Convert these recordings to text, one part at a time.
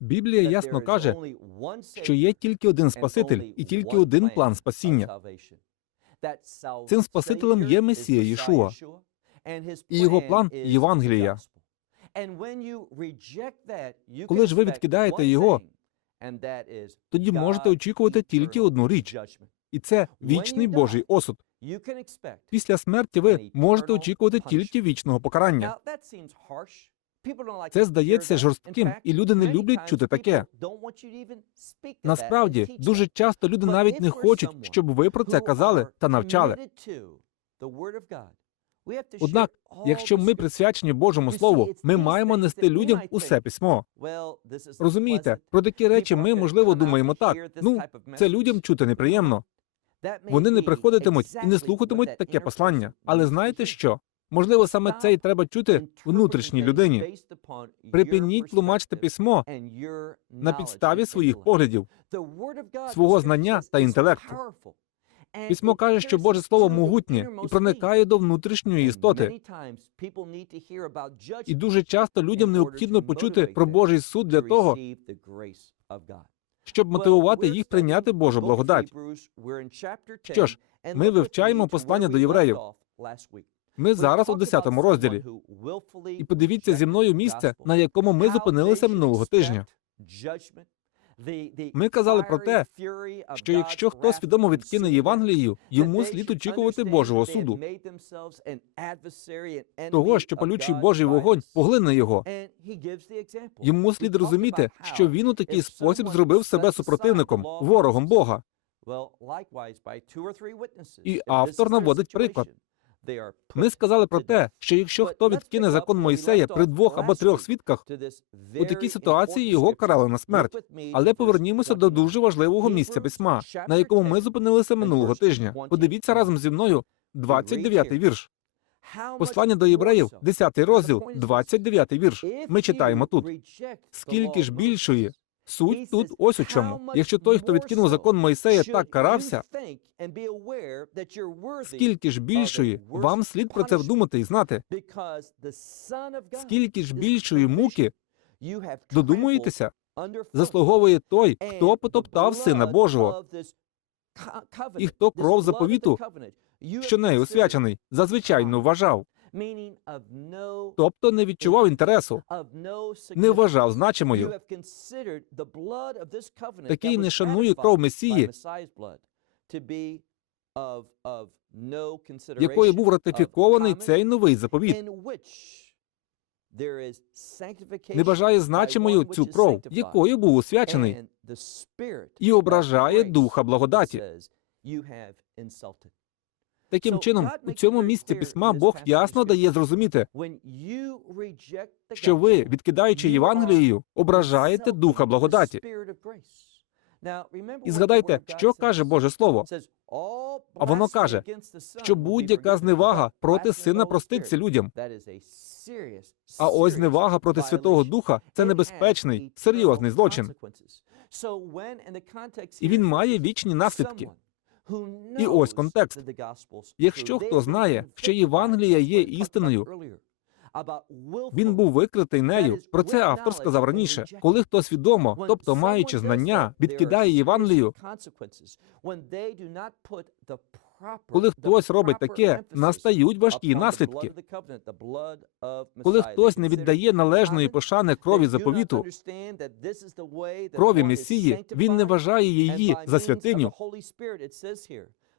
Біблія ясно каже, що є тільки один Спаситель і тільки один план спасіння. Цим Спасителем є Месія Єшуа, і його план Євангелія. Коли ж ви відкидаєте його, Тоді можете очікувати тільки одну річ, і це вічний Божий осуд. Після смерті ви можете очікувати тільки вічного покарання. Це здається жорстким, і люди не люблять чути таке. Насправді, дуже часто люди навіть не хочуть, щоб ви про це казали та навчали. Однак, якщо ми присвячені Божому Слову, ми маємо нести людям усе письмо. Розумієте, про такі речі ми, можливо, думаємо так. Ну, це людям чути неприємно. Вони не приходитимуть і не слухатимуть таке послання. Але знаєте що? Можливо, саме це і треба чути внутрішній людині. Припиніть тлумачити письмо на підставі своїх поглядів, свого знання та інтелекту. Письмо каже, що Боже Слово могутнє і проникає до внутрішньої істоти. І дуже часто людям необхідно почути про Божий суд для того, щоб мотивувати їх прийняти Божу благодать. Що ж, ми вивчаємо послання до євреїв. Ми зараз у 10 розділі. І подивіться зі мною місце, на якому ми зупинилися минулого тижня. Ми казали про те, Що якщо хто свідомо відкине Євангелію, йому слід очікувати Божого суду, того, що палючий Божий вогонь поглине його. Йому слід розуміти, що він у такий спосіб зробив себе супротивником, ворогом Бога. І автор наводить приклад. Ми сказали про те, що якщо хто відкине закон Мойсея при двох або трьох свідках, у такій ситуації його карали на смерть. Але повернімося до дуже важливого місця письма, на якому ми зупинилися минулого тижня. Подивіться разом зі мною 29-й вірш. Послання до євреїв, 10 розділ, 29-й вірш. Ми читаємо тут. Скільки ж більшої суть тут ось у чому. Якщо той, хто відкинув закон Мойсея, так карався, скільки ж більшої вам слід про це вдумати і знати? Скільки ж більшої муки? Додумуєтеся, заслуговує той, хто потоптав сина Божого, і хто кров заповіту, що нею освячений, зазвичай не вважав, тобто не відчував інтересу, не вважав значимою. Такий не шанує кров Месії, якою був ратифікований цей новий заповіт. Не бажає значимою цю кров, якою був освячений, і ображає духа благодаті. Таким чином, у цьому місці письма Бог ясно дає зрозуміти, що ви, відкидаючи Євангелію, ображаєте духа благодаті. І згадайте, що каже Боже Слово. А воно каже, Що будь-яка зневага проти сина проститься людям. А ось зневага проти Святого Духа це небезпечний, серйозний злочин. І він має вічні наслідки. І ось контекст. Якщо хто знає, що Євангелія є істиною, він був викритий нею. Про це автор сказав раніше. Коли хто свідомо, тобто маючи знання, відкидає Євангелію, коли хтось робить таке, настають важкі наслідки. Коли хтось не віддає належної пошани крові заповіту, крові Месії, він не вважає її за святиню,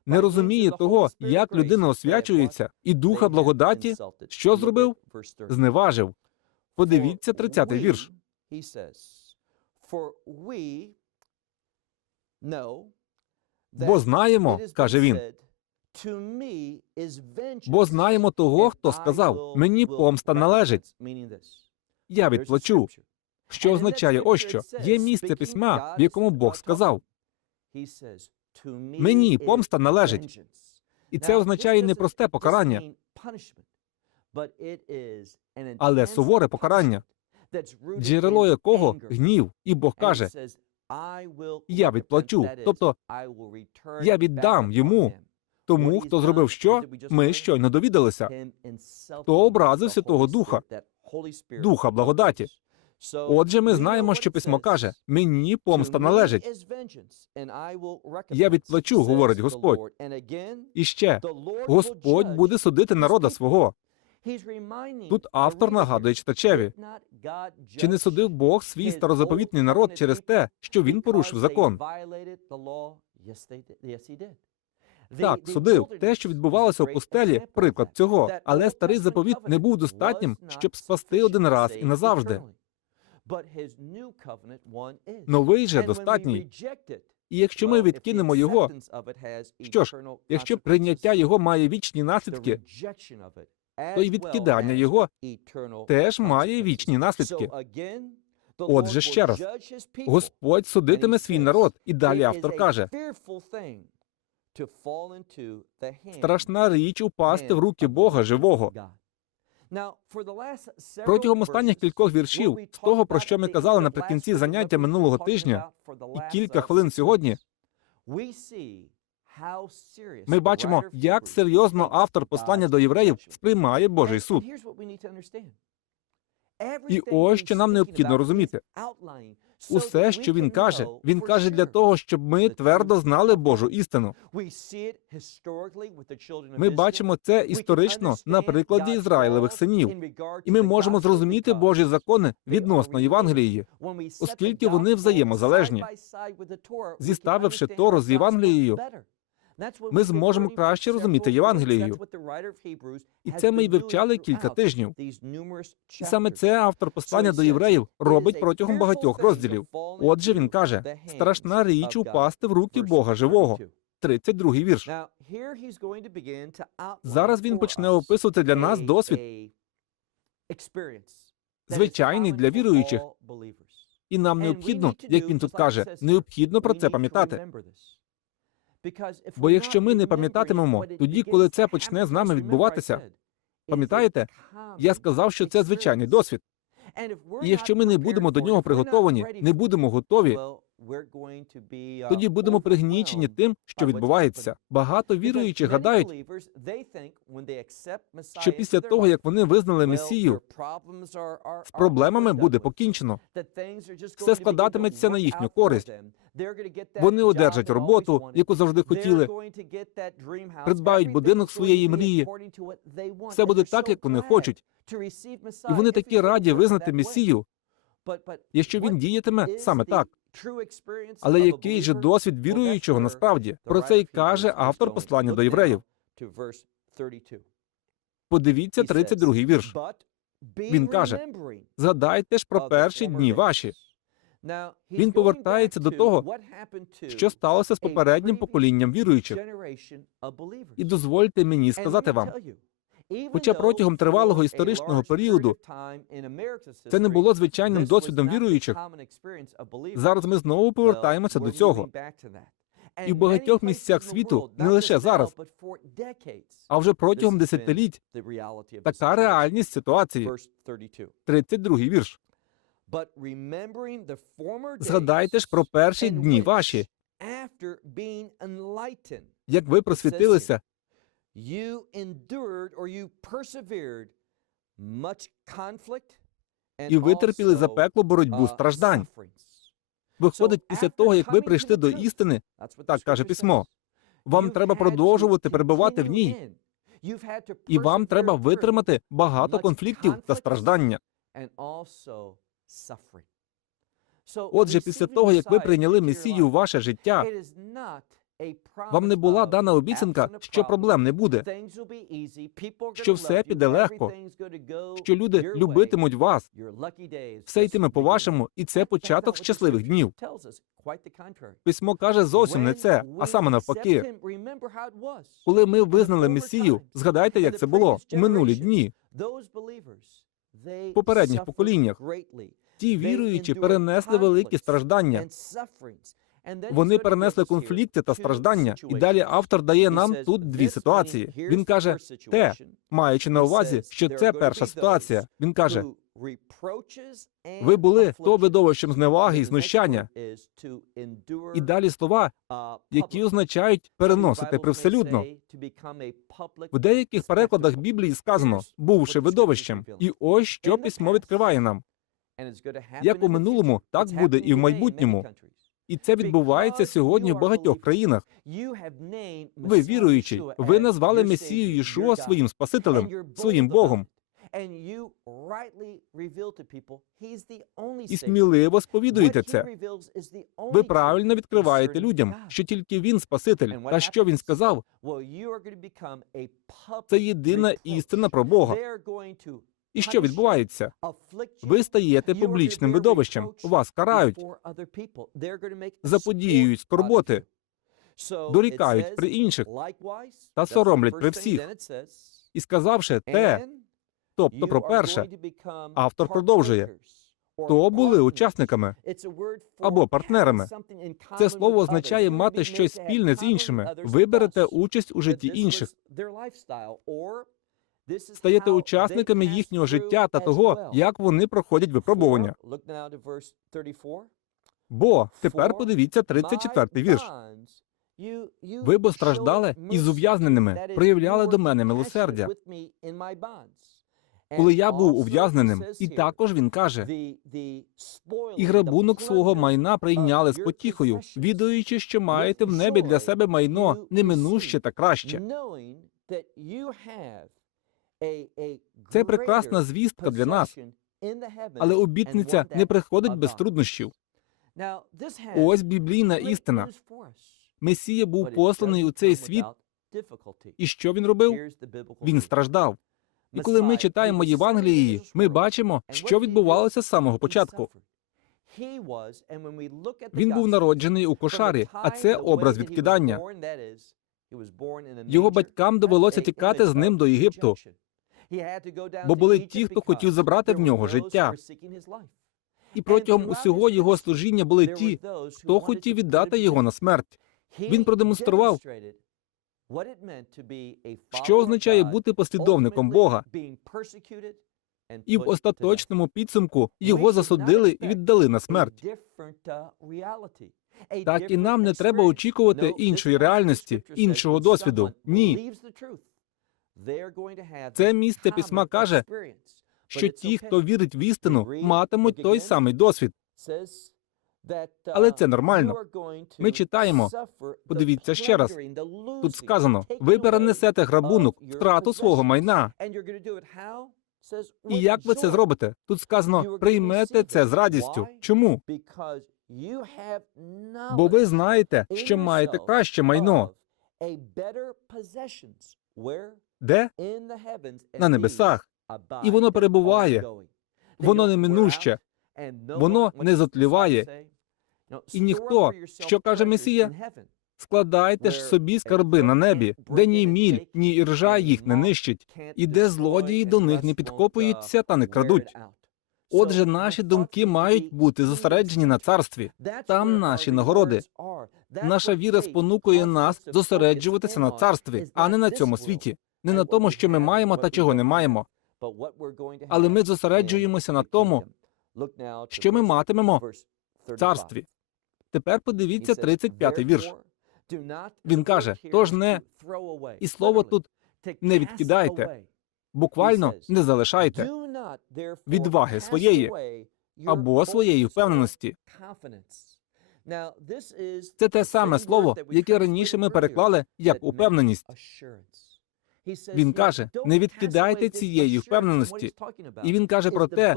не розуміє того, як людина освячується, і духа благодаті, що зробив? Зневажив. Подивіться 30-й вірш. Бо знаємо, каже він, бо знаємо того, хто сказав, мені помста належить. Я відплачу. Що означає ось що? є місце письма, в якому Бог сказав, Мені помста належить. і це означає не просте покарання, але суворе покарання, джерело якого гнів. І Бог каже, я відплачу, тобто я віддам йому, тому, хто зробив що, ми щойно довідалися. хто образив Святого Духа, Духа благодаті. Отже, ми знаємо, що письмо каже: мені помста належить. Я відплачу, говорить Господь. І ще Господь буде судити народа свого. Тут автор нагадує читачеві, чи не судив Бог свій старозаповітний народ через те, що він порушив закон? Так, судив те, що відбувалося у пустелі, приклад цього. Але старий заповіт не був достатнім, щоб спасти один раз і назавжди. Новий же достатній. І якщо ми відкинемо його, що ж, якщо прийняття його має вічні наслідки, то й відкидання його теж має вічні наслідки. Отже, ще раз, Господь судитиме свій народ, і далі автор каже: страшна річ упасти в руки Бога живого. Протягом останніх кількох віршів, з того, про що ми казали наприкінці заняття минулого тижня, і кілька хвилин сьогодні, ми бачимо, як серйозно автор послання до євреїв сприймає Божий суд. І ось що нам необхідно розуміти. Усе, що він каже, він каже для того, щоб ми твердо знали Божу істину. Ми бачимо це історично на прикладі Ізраїлевих синів, і ми можемо зрозуміти Божі закони відносно Євангелії, оскільки вони взаємозалежні. Зіставивши Тору з Євангелією, ми зможемо краще розуміти Євангелію. І це ми й вивчали кілька тижнів. І саме це автор послання до євреїв робить протягом багатьох розділів. Отже, він каже: страшна річ упасти в руки Бога живого. 32-й вірш. Зараз він почне описувати для нас досвід, звичайний для віруючих. І нам необхідно, як він тут каже, необхідно про це пам'ятати. Бо якщо ми не пам'ятатимемо, тоді, коли це почне з нами відбуватися, Пам'ятаєте, я сказав, що це звичайний досвід. І якщо ми не будемо до нього приготовані, не будемо готові, тоді будемо пригнічені тим, що відбувається. Багато віруючих гадають, що після того, як вони визнали Месію, з проблемами буде покінчено. все складатиметься на їхню користь. Вони одержать роботу, яку завжди хотіли, придбають будинок своєї мрії. Все буде так, як вони хочуть. І вони такі раді визнати Месію, якщо він діятиме саме так. Але який же досвід віруючого насправді? Про це й каже автор послання до євреїв. Подивіться 32-й вірш. Він каже: Згадайте ж про перші дні ваші. Він повертається до того, Що сталося з попереднім поколінням віруючих? І дозвольте мені сказати вам, хоча протягом тривалого історичного періоду це не було звичайним досвідом віруючих. Зараз ми знову повертаємося до цього. І в багатьох місцях світу, не лише зараз, А вже протягом десятиліть така реальність ситуації. 32-й вірш. Згадайте ж про перші дні ваші, як ви просвітилися, і витерпіли запеклу боротьбу страждань. виходить після того, як ви прийшли до істини, так каже письмо. Вам треба продовжувати перебувати в ній, і вам треба витримати багато конфліктів та страждання. Отже, після того, як ви прийняли Месію у ваше життя, Вам не була дана обіцянка, що проблем не буде, що все піде легко, що люди любитимуть вас, все йтиме по-вашому, і це початок щасливих днів. Письмо каже зовсім не це, а саме навпаки. Коли ми визнали Месію, згадайте, як це було у минулі дні. в попередніх поколіннях. Ті віруючі перенесли великі страждання. Вони перенесли конфлікти та страждання. І далі автор дає нам тут дві ситуації. Він каже те, маючи на увазі, що це перша ситуація. Він каже: ви були то видовищем зневаги і знущання. І далі слова, які означають переносити привселюдно. В деяких перекладах Біблії сказано, бувши видовищем. І ось що письмо відкриває нам. Як у минулому, так буде і в майбутньому. І це відбувається сьогодні в багатьох країнах. Ви віруючий, ви назвали Месію Єшуа своїм Спасителем, своїм Богом, і сміливо сповідуєте це. Ви правильно відкриваєте людям, що тільки він Спаситель, та що він сказав, це єдина істина про Бога. І що відбувається? Ви стаєте публічним видовищем, вас карають, заподіюють скорботи, дорікають при інших та соромлять при всіх. І сказавши те, тобто про перше, автор продовжує, то були учасниками або партнерами. Це слово означає мати щось спільне з іншими. Ви берете участь у житті інших, стаєте учасниками їхнього життя та того, як вони проходять випробування. Бо тепер подивіться 34-й вірш. Ви бо страждали і з ув'язненими проявляли до мене милосердя. Коли я був ув'язненим, і також він каже, і грабунок свого майна прийняли з потіхою, відаючи, що маєте в небі для себе майно неминуще та краще. Це прекрасна звістка для нас, Але обітниця не приходить без труднощів. Ось біблійна істина. Месія був посланий у цей світ, і що він робив? Він страждав. І коли ми читаємо Євангелії, ми бачимо, що відбувалося з самого початку. Він був народжений у кошарі, а це образ відкидання. Його батькам довелося тікати з ним до Єгипту, бо були ті, хто хотів забрати в нього життя. І протягом усього його служіння були ті, хто хотів віддати його на смерть. Він продемонстрував, Що означає бути послідовником Бога? І в остаточному підсумку його засудили і віддали на смерть. Так і нам не треба очікувати іншої реальності, іншого досвіду. Ні, це місце письма каже, що ті, хто вірить в істину, матимуть той самий досвід. Але це нормально. Ми читаємо. Подивіться ще раз. Тут сказано: ви перенесете грабунок, втрату свого майна. І як ви це зробите? Тут сказано, приймете це з радістю. Чому? Бо ви знаєте, що маєте краще майно. Де? На небесах. І воно перебуває. Воно неминуще. Воно не затліває. І ніхто, що каже Месія, складайте ж собі скарби на небі, де ні міль, ні іржа їх не нищить, і де злодії до них не підкопуються та не крадуть. Отже, наші думки мають бути зосереджені на царстві. Там наші нагороди. Наша віра спонукує нас зосереджуватися на царстві, а не на цьому світі, не на тому, що ми маємо та чого не маємо. Але ми зосереджуємося на тому, що ми матимемо в царстві. Тепер подивіться 35-й вірш. Він каже: тож не І слово тут не відкидайте, буквально не залишайте відваги своєї або своєї впевненості. Це те саме слово, яке раніше ми переклали як упевненість. Він каже: не відкидайте цієї впевненості. І він каже про те,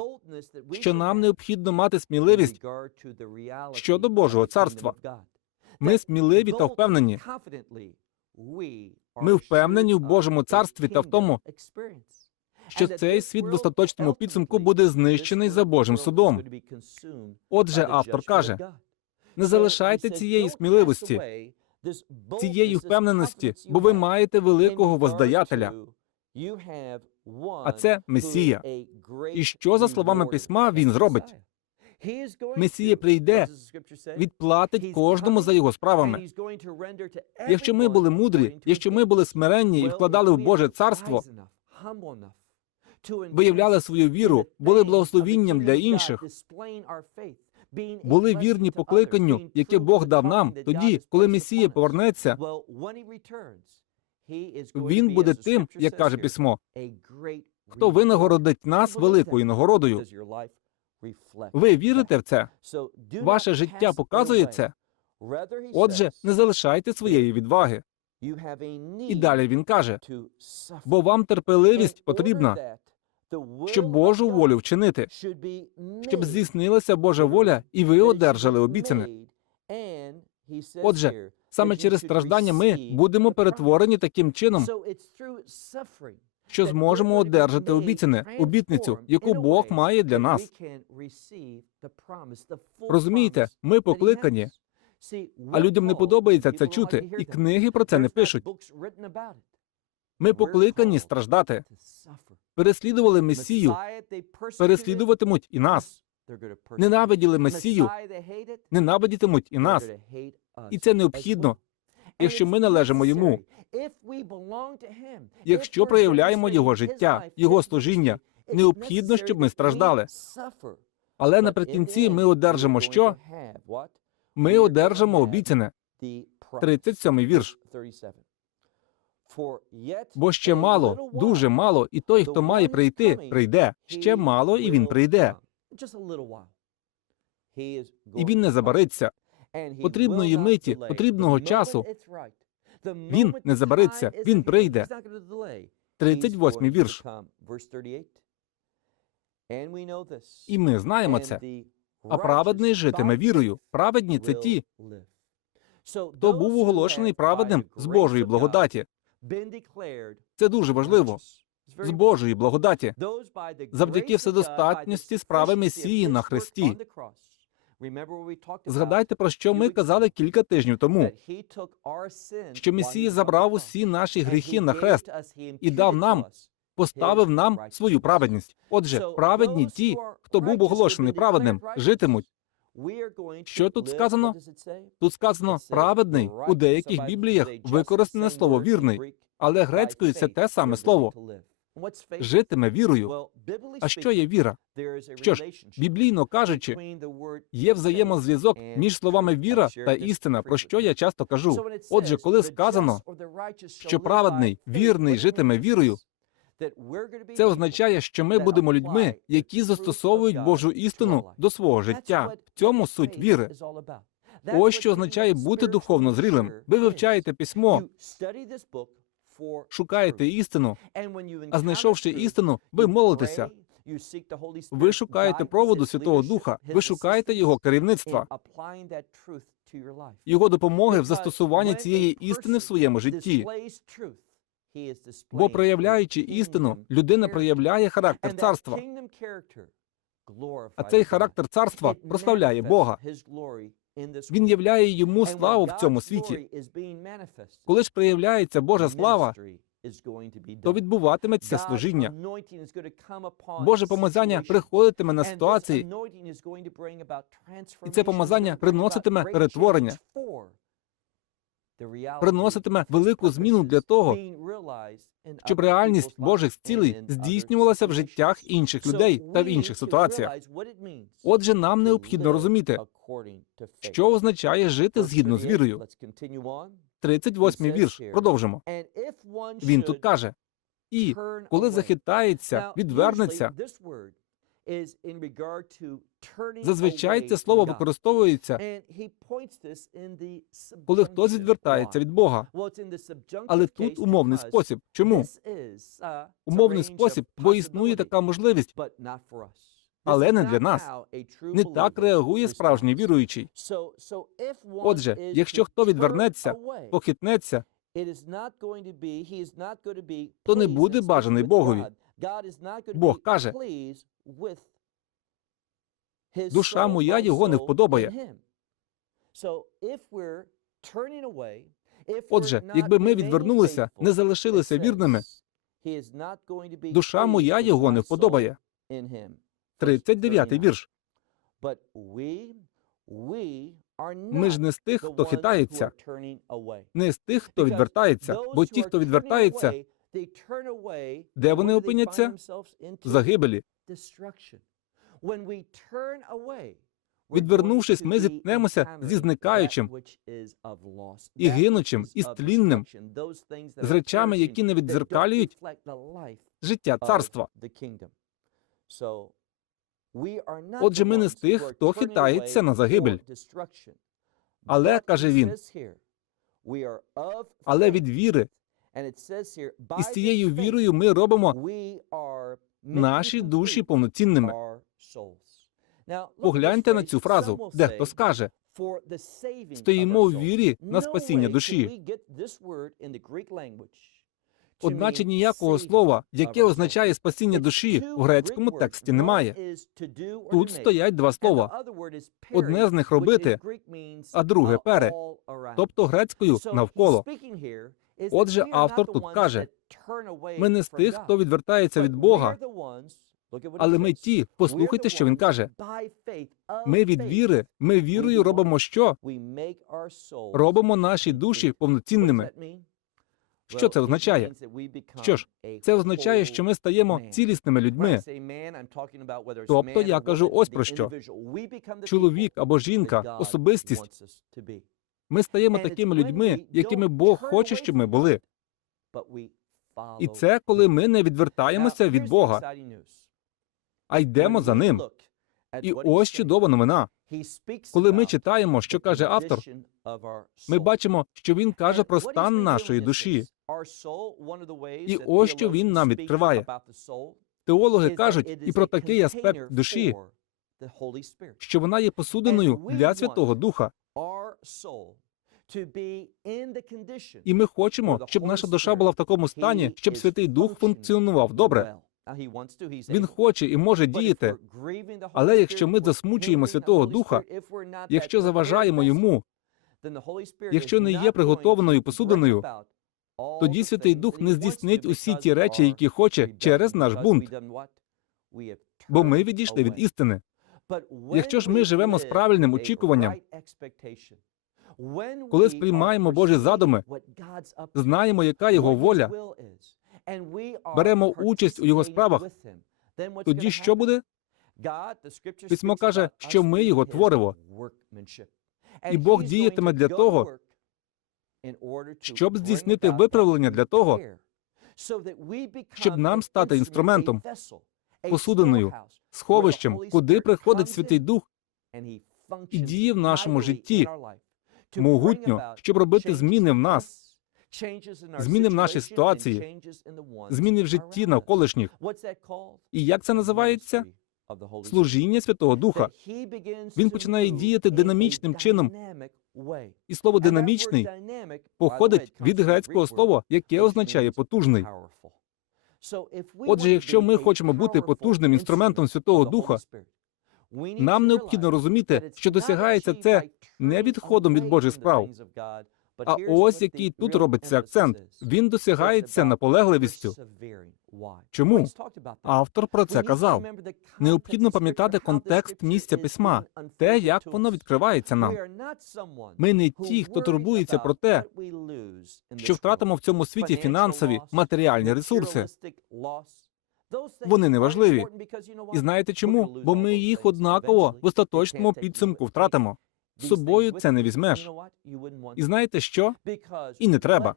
що нам необхідно мати сміливість щодо Божого царства. Ми сміливі та впевнені. Ми впевнені в Божому царстві та в тому, що цей світ в остаточному підсумку буде знищений за Божим судом. Отже, автор каже: не залишайте цієї сміливості, цієї впевненості, бо ви маєте великого воздаятеля, а це Месія. І що, за словами письма, він зробить? Месія прийде, відплатить кожному за його справами. Якщо ми були мудрі, якщо ми були смиренні і вкладали в Боже царство, виявляли свою віру, були благословінням для інших, були вірні покликанню, яке Бог дав нам, тоді, коли Месія повернеться, він буде тим, як каже письмо, хто винагородить нас великою нагородою. Ви вірите в це? Ваше життя показує це. Отже, не залишайте своєї відваги. І далі він каже: бо вам терпеливість потрібна, щоб Божу волю вчинити, щоб здійснилася Божа воля, і ви одержали обіцяне. Отже, саме через страждання ми будемо перетворені таким чином, що зможемо одержати обіцяне, обітницю, яку Бог має для нас. Розумієте, ми покликані, а людям не подобається це чути, і книги про це не пишуть. Ми покликані страждати. Переслідували Месію, переслідуватимуть і нас. Ненавиділи Месію, ненавидітимуть і нас. І це необхідно, якщо ми належимо йому. Якщо проявляємо його життя, його служіння, необхідно, щоб ми страждали. Але наприкінці ми одержимо що? Ми одержимо обіцяне. 37-й вірш. Бо ще мало, дуже мало, і той, хто має прийти, прийде. Ще мало, і він прийде. І він не забариться. Потрібної миті, потрібного часу. Він не забариться, він прийде. 38-й вірш. І ми знаємо це. А праведний житиме вірою. Праведні це ті, хто був оголошений праведним з Божої благодаті. Це дуже важливо. З Божої благодаті. Завдяки вседостатності справи Месії на Христі. Згадайте, про що ми казали кілька тижнів тому, що Месія забрав усі наші гріхи на хрест і дав нам, поставив нам свою праведність. Отже, праведні ті, хто був оголошений праведним, житимуть. Що тут сказано? Тут сказано праведний. У деяких бібліях використане слово вірний, але грецькою це те саме слово. Житиме вірою. А що є віра? Що ж, біблійно кажучи, є взаємозв'язок між словами віра та істина, про що я часто кажу. Отже, коли сказано, що праведний, вірний житиме вірою, це означає, що ми будемо людьми, які застосовують Божу істину до свого життя. В цьому суть віри. Ось що означає бути духовно зрілим. Ви вивчаєте письмо, шукаєте істину, а знайшовши істину, ви молитеся. Ви шукаєте проводу Святого Духа, ви шукаєте його керівництва, його допомоги в застосуванні цієї істини в своєму житті. Бо проявляючи істину, людина проявляє характер царства. А цей характер царства прославляє Бога. Він являє йому славу в цьому світі. Коли ж проявляється Божа слава, то відбуватиметься служіння. Боже помазання приходитиме на ситуації, і це помазання приноситиме перетворення, приноситиме велику зміну для того, щоб реальність Божих цілей здійснювалася в життях інших людей та в інших ситуаціях. Отже, нам необхідно розуміти, що означає жити згідно з вірою. 38-й вірш. Продовжимо. Він тут каже: і коли захитається, відвернеться. Зазвичай це слово використовується, коли хтось відвертається від Бога. Але тут умовний спосіб. Чому? Умовний спосіб, бо існує така можливість, але не для нас. Не так реагує справжній віруючий. Отже, якщо хто відвернеться, Похитнеться, то не буде бажаний Богові. Бог каже, душа моя його не вподобає. Отже, якби ми відвернулися, не залишилися вірними, душа моя його не вподобає. 39-й вірш. Ми ж не з тих, хто хитається, Не з тих, хто відвертається, бо ті, хто відвертається, де вони опиняться? в загибелі. Відвернувшись, ми зіткнемося зі зникаючим і гинучим, і стлінним, з речами, які не віддзеркалюють життя царства. Отже, ми не з тих, хто хитається на загибель. Але, каже він, але від віри, і з цією вірою ми робимо наші душі повноцінними. Погляньте на цю фразу. Дехто скаже, стоїмо в вірі на спасіння душі. одначе ніякого слова, яке означає спасіння душі, в грецькому тексті немає. Тут стоять два слова. Одне з них робити, а друге пере, тобто грецькою навколо. Отже, автор тут каже: Ми не з тих, хто відвертається від Бога, але ми ті, послухайте, що він каже. Ми від віри, ми вірою робимо що? Робимо наші душі повноцінними. Що це означає? Що ж, це означає, що ми стаємо цілісними людьми. Тобто я кажу ось про що. Чоловік або жінка, особистість. Ми стаємо такими людьми, якими Бог хоче, щоб ми були. І це коли ми не відвертаємося від Бога, а йдемо за ним. І ось чудова новина. Коли ми читаємо, що каже автор, Ми бачимо, що він каже про стан нашої душі. І ось що він нам відкриває. Теологи кажуть і про такий аспект душі, що вона є посудиною для Святого Духа. І ми хочемо, щоб наша душа була в такому стані, щоб Святий Дух функціонував. Добре. Він хоче і може діяти, але якщо ми засмучуємо Святого Духа, якщо заважаємо йому, якщо не є приготованою посудиною, тоді Святий Дух не здійснить усі ті речі, які хоче через наш бунт, бо ми відійшли від істини. Якщо ж ми живемо з правильним очікуванням, Коли сприймаємо Божі задуми, знаємо, яка його воля, беремо участь у його справах, тоді що буде? Письмо каже, що ми його творимо. І Бог діятиме для того, щоб здійснити виправлення для того, щоб нам стати інструментом, посудиною, сховищем, куди приходить Святий Дух і діє в нашому житті могутньо, щоб робити зміни в нас, зміни в нашій ситуації, зміни в житті навколишніх. І як це називається? Служіння Святого Духа. Він починає діяти динамічним чином. І слово динамічний походить від грецького слова, яке означає потужний. Отже, якщо ми хочемо бути потужним інструментом Святого Духа, Нам необхідно розуміти, що досягається це не відходом від Божих справ, а ось який тут робиться акцент. Він досягається наполегливістю. Чому? Автор про це казав. Необхідно пам'ятати контекст місця письма, те, як воно відкривається нам. Ми не ті, хто турбується про те, що втратимо в цьому світі фінансові, матеріальні ресурси. Вони не важливі. І знаєте чому? Бо ми їх однаково в остаточному підсумку втратимо. Собою це не візьмеш. І знаєте що? І не треба.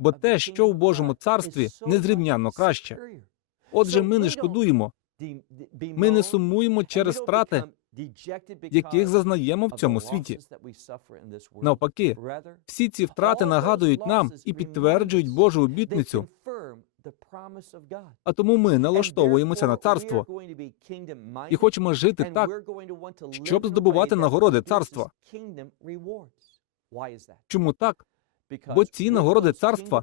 Бо те, що в Божому царстві, незрівнянно краще. Отже, ми не шкодуємо, ми не сумуємо через втрати, яких зазнаємо в цьому світі. Навпаки, всі ці втрати нагадують нам і підтверджують Божу обітницю, А тому ми налаштовуємося на царство. і хочемо жити так, щоб здобувати нагороди царства. Чому так? Бо ці нагороди царства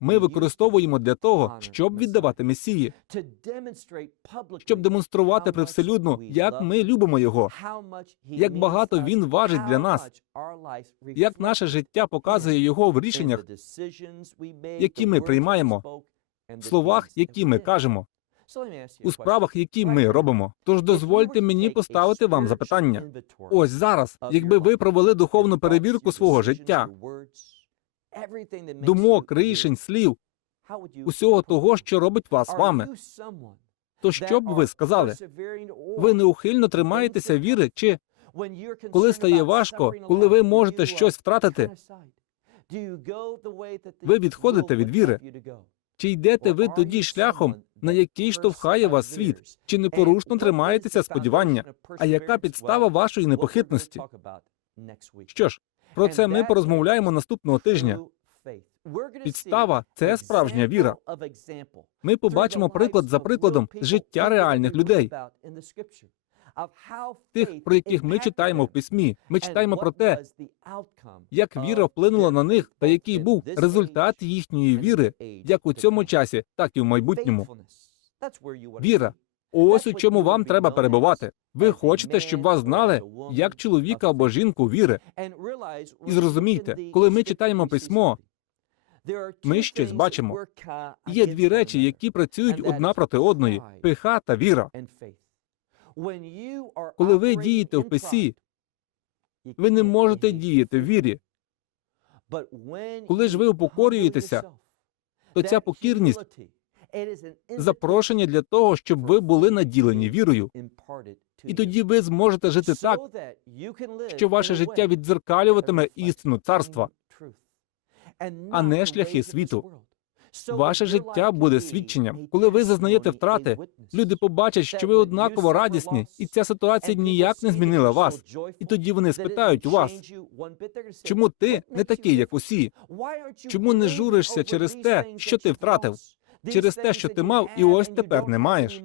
Ми використовуємо для того, щоб віддавати Месії, щоб демонструвати привселюдно, як ми любимо його, як багато він важить для нас, як наше життя показує його в рішеннях, які ми приймаємо, в словах, які ми кажемо, у справах, які ми робимо. Тож дозвольте мені поставити вам запитання. Ось зараз, якби ви провели духовну перевірку свого життя, думок, рішень, слів, усього того, що робить вас вами, то що б ви сказали? Ви неухильно тримаєтеся віри, чи коли стає важко, коли ви можете щось втратити, ви відходите від віри? Чи йдете ви тоді шляхом, на який штовхає вас світ? Чи непорушно тримаєтеся сподівання? А яка підстава вашої непохитності? Що ж, про це ми порозмовляємо наступного тижня. Підстава це справжня віра. Ми побачимо приклад за прикладом життя реальних людей, тих, про яких ми читаємо в письмі. Ми читаємо про те, як віра вплинула на них та який був результат їхньої віри, як у цьому часі, так і в майбутньому. Віра. Ось у чому вам треба перебувати. Ви хочете, щоб вас знали як чоловіка або жінку віри. І зрозумійте, коли ми читаємо письмо, ми щось бачимо. є дві речі, які працюють одна проти одної: пиха та віра. Коли ви дієте в писі, ви не можете діяти в вірі. Коли ж ви упокорюєтеся, То ця покірність запрошення для того, щоб ви були наділені вірою. І тоді ви зможете жити так, що ваше життя віддзеркалюватиме істину царства. а не шляхи світу. Ваше життя буде свідченням. Коли ви зазнаєте втрати, люди побачать, що ви однаково радісні, і ця ситуація ніяк не змінила вас. І тоді вони спитають у вас, чому ти не такий, як усі? Чому не журишся через те, що ти втратив? Через те, що ти мав, і ось тепер не маєш.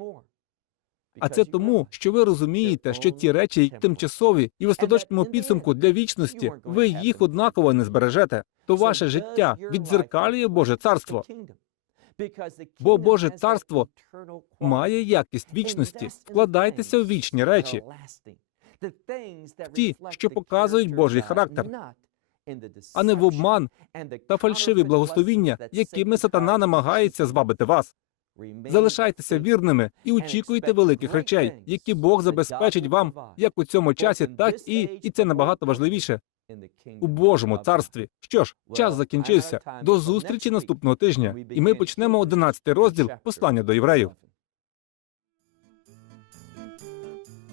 А це тому, що ви розумієте, що ті речі тимчасові, і в остаточному підсумку для вічності ви їх однаково не збережете. То ваше життя віддзеркалює Боже царство, Бо Боже царство має якість вічності. Вкладайтеся в вічні речі, в ті, що показують Божий характер, а не в обман та фальшиві благословіння, якими сатана намагається звабити вас. Залишайтеся вірними і очікуйте великих речей, які Бог забезпечить вам як у цьому часі, так і, і це набагато важливіше, у Божому царстві. Що ж, час закінчився. До зустрічі наступного тижня, і ми почнемо 11 розділ послання до євреїв.